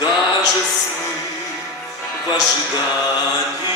даже сны в ожидании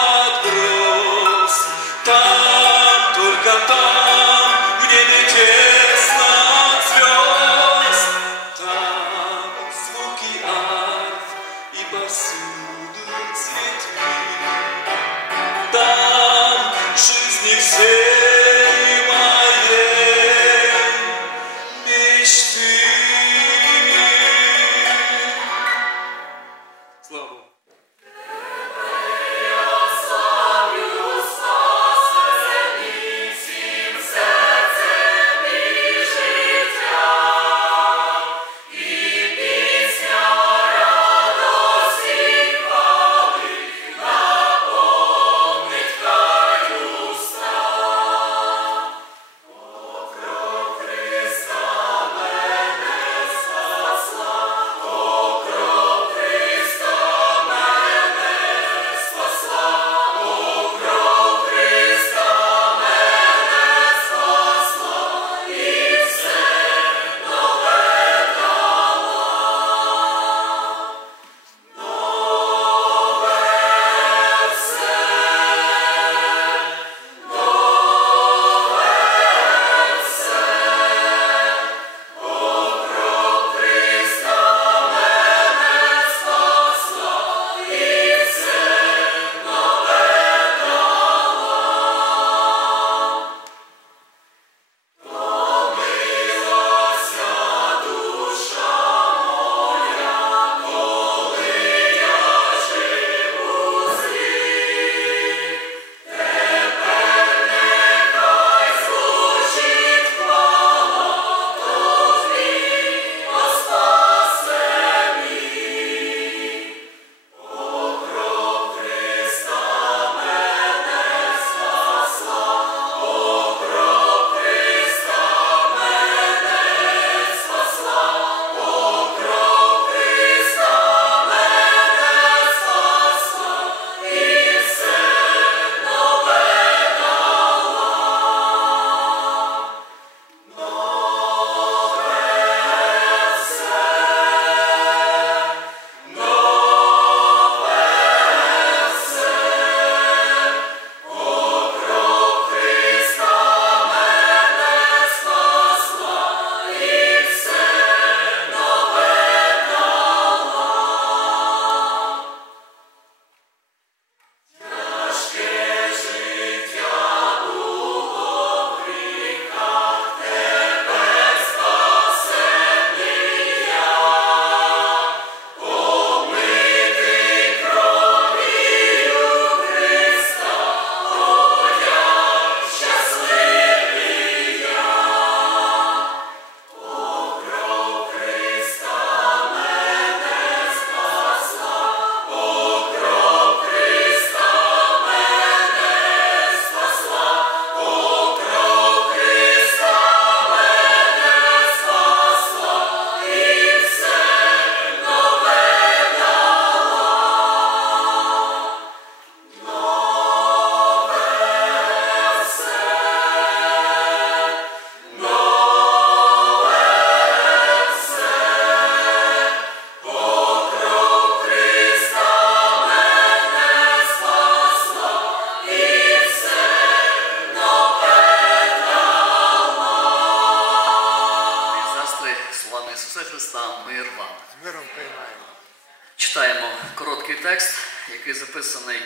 текст, який записаний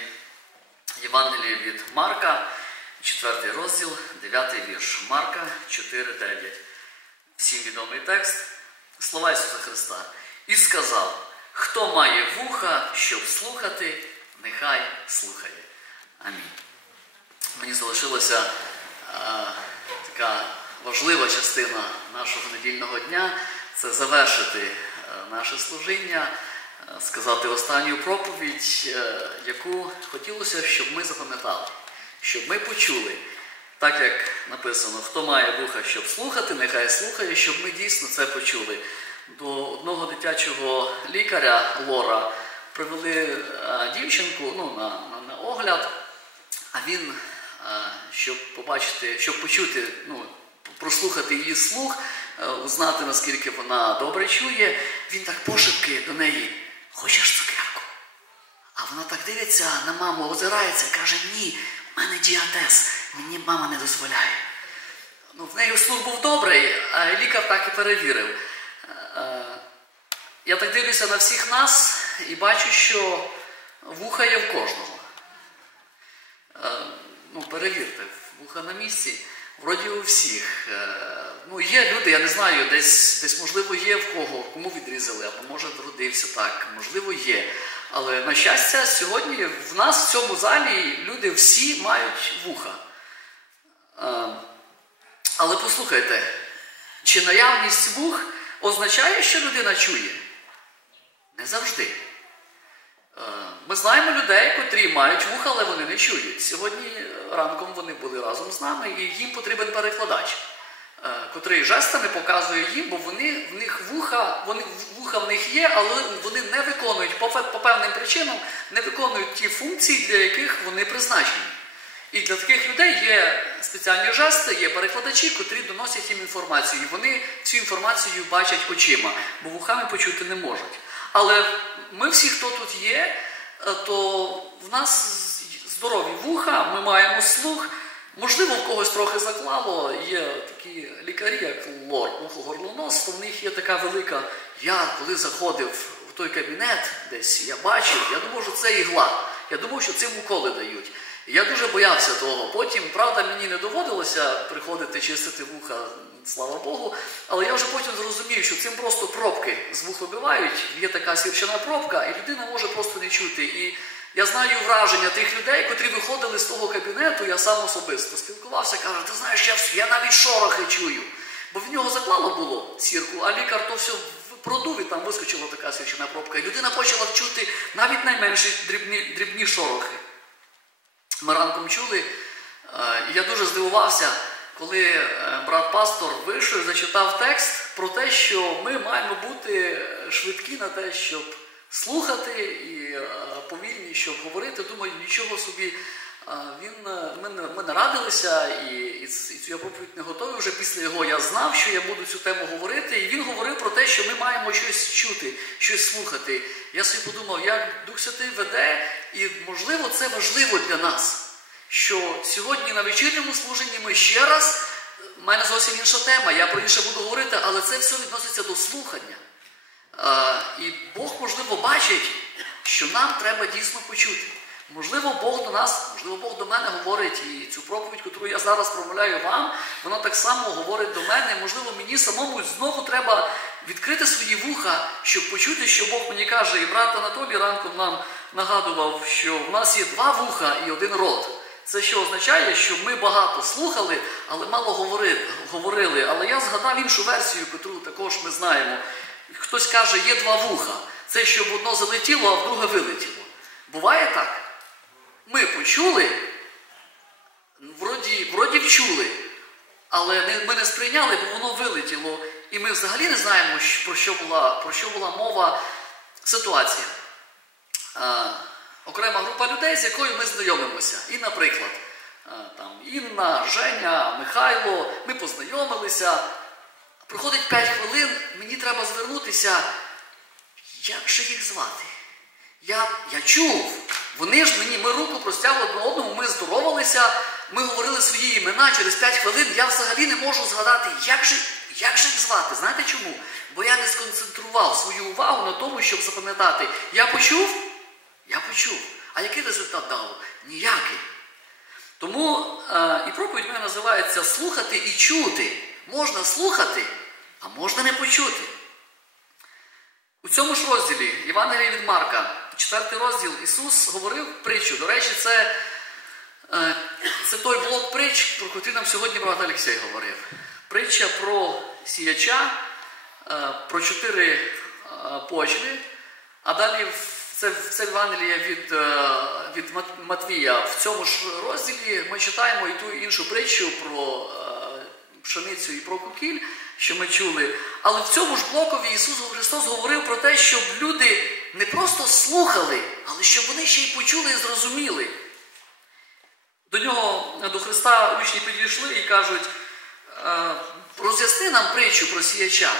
в Євангелії від Марка, 4 розділ, 9 вірш. Марка 4.9. Всім відомий текст. Слова Ісуса Христа. І сказав, хто має вуха, щоб слухати, нехай слухає. Амінь. Мені залишилася е, така важлива частина нашого недільного дня це завершити е, наше служіння, сказати останню проповідь, е, яку хотілося, щоб ми запам'ятали, щоб ми почули. Так як написано, хто має вуха, щоб слухати, нехай слухає, щоб ми дійсно це почули. До одного дитячого лікаря Лора привели е, дівчинку ну, на, на, на огляд, а він, е, щоб побачити, щоб почути, ну, прослухати її слух, узнати, наскільки вона добре чує, він так пошепки до неї, хочеш цукерку? А вона так дивиться на маму, озирається, каже, ні, в мене діатез, мені мама не дозволяє. Ну, в неї слух був добрий, а лікар так і перевірив. Е, Я так дивлюся на всіх нас і бачу, що вуха є в кожного. Е, Ну, перевірте, вуха на місці. Вроді у всіх. Е, Ну, є люди, я не знаю, десь, десь можливо є в кого, кому відрізали, або може вродився так, можливо, є. Але на щастя, сьогодні в нас в цьому залі люди всі мають вуха. Е, Але послухайте, чи наявність вух означає, що людина чує? Не завжди. Е, Ми знаємо людей, котрі мають вуха, але вони не чують. Сьогодні ранком вони були разом з нами, і їм потрібен перекладач, е, котрий жестами показує їм, бо вони, в них вуха, вони, вуха в них є, але вони не виконують по, по певним причинам, не виконують ті функції, для яких вони призначені. І для таких людей є спеціальні жести, є перекладачі, котрі доносять їм інформацію. І вони цю інформацію бачать очима, бо вухами почути не можуть. Але ми всі, хто тут є, е, то в нас здорові вуха, ми маємо слух. Можливо, в когось трохи заклало. Є такі лікарі, як лор, ухо-горлонос, то в них є така велика. Я коли заходив в той кабінет, десь я бачив, я думав, що це ігла. Я думав, що цим уколи дають. Я дуже боявся того. Потім, правда, мені не доводилося приходити чистити вуха, слава Богу. Але я вже потім зрозумів, що цим просто пробки з вух вибивають. Є така сірчана пробка, і людина може просто не чути. І я знаю враження тих людей, котрі виходили з того кабінету, я сам особисто спілкувався, каже, ти знаєш, я, я навіть шорохи чую. Бо в нього заклало було сірку, а лікар то все продув і там вискочила така сірчана пробка. І людина почала чути навіть найменші дрібні, дрібні шорохи. Ми ранком чули, е, і я дуже здивувався, коли е, брат пастор вийшов і зачитав текст про те, що ми маємо бути швидкі на те, щоб слухати і е, повільні, щоб говорити. Думаю, нічого собі. Він, Ми, ми нарадилися, і, і цю я проповідь не готовий. Вже після його я знав, що я буду цю тему говорити. І він говорив про те, що ми маємо щось чути, щось слухати. Я собі подумав, як Дух Святий веде, і можливо це важливо для нас. Що сьогодні на вечірньому служенні ми ще раз, в мене зовсім інша тема, я про інше буду говорити, але це все відноситься до слухання. І Бог, можливо, бачить, що нам треба дійсно почути. Можливо, Бог до нас, можливо, Бог до мене говорить, і цю проповідь, яку я зараз промовляю вам, вона так само говорить до мене. Можливо, мені самому знову треба відкрити свої вуха, щоб почути, що Бог мені каже. І брат Анатолій ранком нам нагадував, що в нас є два вуха і один рот. Це що означає, що ми багато слухали, але мало говорили. Але я згадав іншу версію, яку також ми знаємо. Хтось каже, є два вуха. Це щоб одно залетіло, а в друге вилетіло. Буває так? Ми почули, вроді, вроді вчули, але ми не сприйняли, бо воно вилетіло. І ми взагалі не знаємо, про що була, про що була мова ситуація. А, окрема група людей, з якою ми знайомимося. І, наприклад, а, там, Інна, Женя, Михайло, ми познайомилися. Проходить 5 хвилин, мені треба звернутися. Як же їх звати? Я я чув. Вони ж мені, ми руку простягли одне одному, ми здоровалися, ми говорили свої імена через 5 хвилин. Я взагалі не можу згадати, як же як же їх звати. Знаєте чому? Бо я не сконцентрував свою увагу на тому, щоб запам'ятати, я почув, я почув. А який результат дало? Ніякий. Тому е, і проповідь моя називається слухати і чути. Можна слухати, а можна не почути. У цьому ж розділі Євангелія від Марка, четвертий розділ, Ісус говорив притчу. До речі, це, е, це той блок притч, про який нам сьогодні брат Олексій говорив. Притча про сіяча, е, про чотири е, почви, а далі це, це Євангелія від, від Матвія. В цьому ж розділі ми читаємо і ту іншу притчу про пшеницю і про кукіль, що ми чули. Але в цьому ж блокові Ісус Христос говорив про те, щоб люди не просто слухали, але щоб вони ще й почули і зрозуміли. До нього, до Христа учні підійшли і кажуть, «Е, роз'ясни нам притчу про сіяча.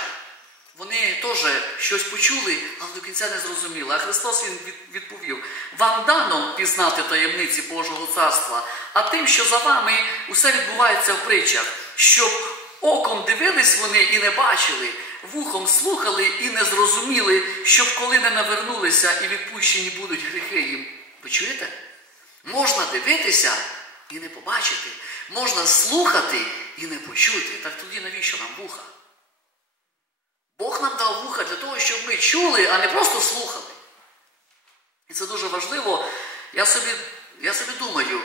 Вони теж щось почули, але до кінця не зрозуміли. А Христос він відповів: вам дано пізнати таємниці Божого царства, а тим, що за вами усе відбувається в притчах, щоб оком дивились вони і не бачили, вухом слухали і не зрозуміли, щоб коли не навернулися і відпущені будуть гріхи їм. Ви чуєте? Можна дивитися і не побачити, можна слухати і не почути. Так тоді навіщо нам вуха? Бог нам дав вуха для того, щоб ми чули, а не просто слухали. І це дуже важливо. Я собі, я собі думаю,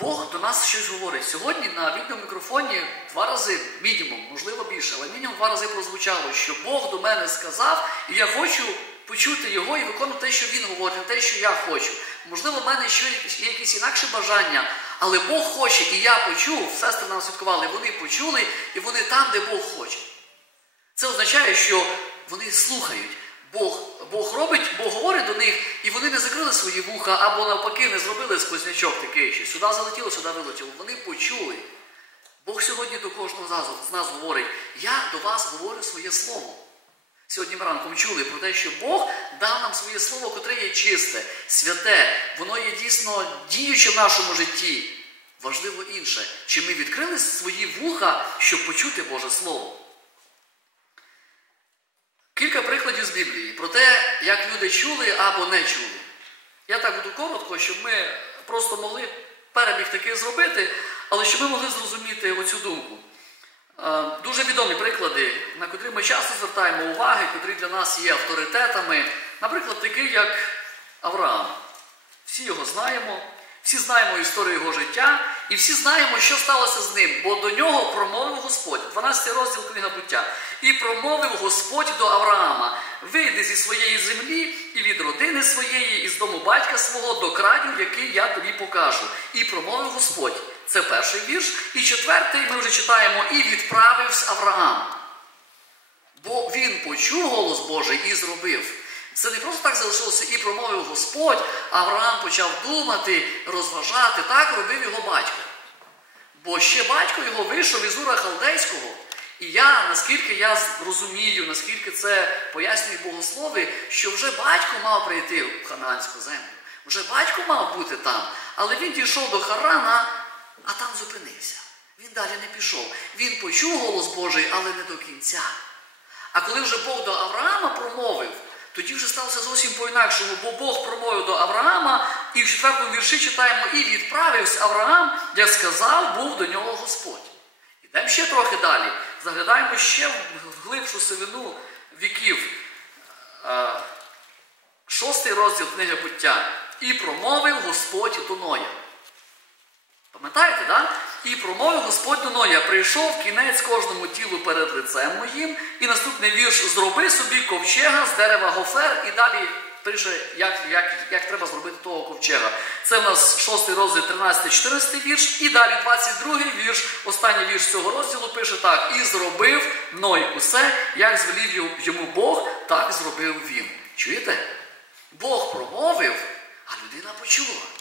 Бог до нас щось говорить. Сьогодні на відеомікрофоні два рази, мінімум, можливо більше, але мінімум два рази прозвучало, що Бог до мене сказав, і я хочу почути його і виконувати те, що він говорить, не те, що я хочу. Можливо, в мене ще є якісь інакші бажання, але Бог хоче, і я почув, сестри нам святкували, вони почули, і вони там, де Бог хоче. Це означає, що вони слухають. Бог, Бог робить, Бог говорить до них, і вони не закрили свої вуха, або навпаки не зробили сквознячок такий, що сюди залетіло, сюди вилетіло. Вони почули. Бог сьогодні до кожного з нас, говорить, я до вас говорю своє слово. Сьогодні ми ранком чули про те, що Бог дав нам своє слово, котре є чисте, святе, воно є дійсно діюче в нашому житті. Важливо інше, чи ми відкрили свої вуха, щоб почути Боже Слово. Кілька прикладів з Біблії про те, як люди чули або не чули. Я так буду коротко, щоб ми просто могли перебіг такий зробити, але щоб ми могли зрозуміти оцю думку. Е, Дуже відомі приклади, на котрі ми часто звертаємо уваги, котрі для нас є авторитетами. Наприклад, такий, як Авраам. Всі його знаємо, всі знаємо історію його життя, і всі знаємо, що сталося з ним, бо до нього промовив Господь, 12 розділ книга буття. І промовив Господь до Авраама: вийди зі своєї землі і від родини своєї, і з дому батька свого до краю, який я тобі покажу. І промовив Господь. Це перший вірш. І четвертий ми вже читаємо, і відправився Авраам. Бо він почув голос Божий і зробив. Це не просто так залишилося і промовив Господь, Авраам почав думати, розважати, так робив його батько. Бо ще батько його вийшов із Ура Халдейського. І я, наскільки я розумію, наскільки це пояснюють богослови, що вже батько мав прийти в Ханаанську землю. Вже батько мав бути там. Але він дійшов до Харана, а там зупинився. Він далі не пішов. Він почув голос Божий, але не до кінця. А коли вже Бог до Авраама промовив, тоді вже сталося зовсім по-інакшому, бо Бог промовив до Авраама, і в четвертому вірші читаємо, і відправився Авраам, як сказав, був до нього Господь. Ідемо ще трохи далі. Заглядаємо ще в глибшу сивину віків. Е, Шостий розділ книги буття. І промовив Господь до Ноя. Пам'ятаєте, да? І промовив Господь до Ноя, прийшов кінець кожному тілу перед лицем моїм, і наступний вірш зроби собі ковчега з дерева гофер, і далі пише, як, як, як треба зробити того ковчега. Це в нас 6 розділ, 13-14 вірш, і далі 22 вірш, останній вірш цього розділу пише так: І зробив Ной усе, як звелів йому Бог, так зробив він. Чуєте? Бог промовив, а людина почула.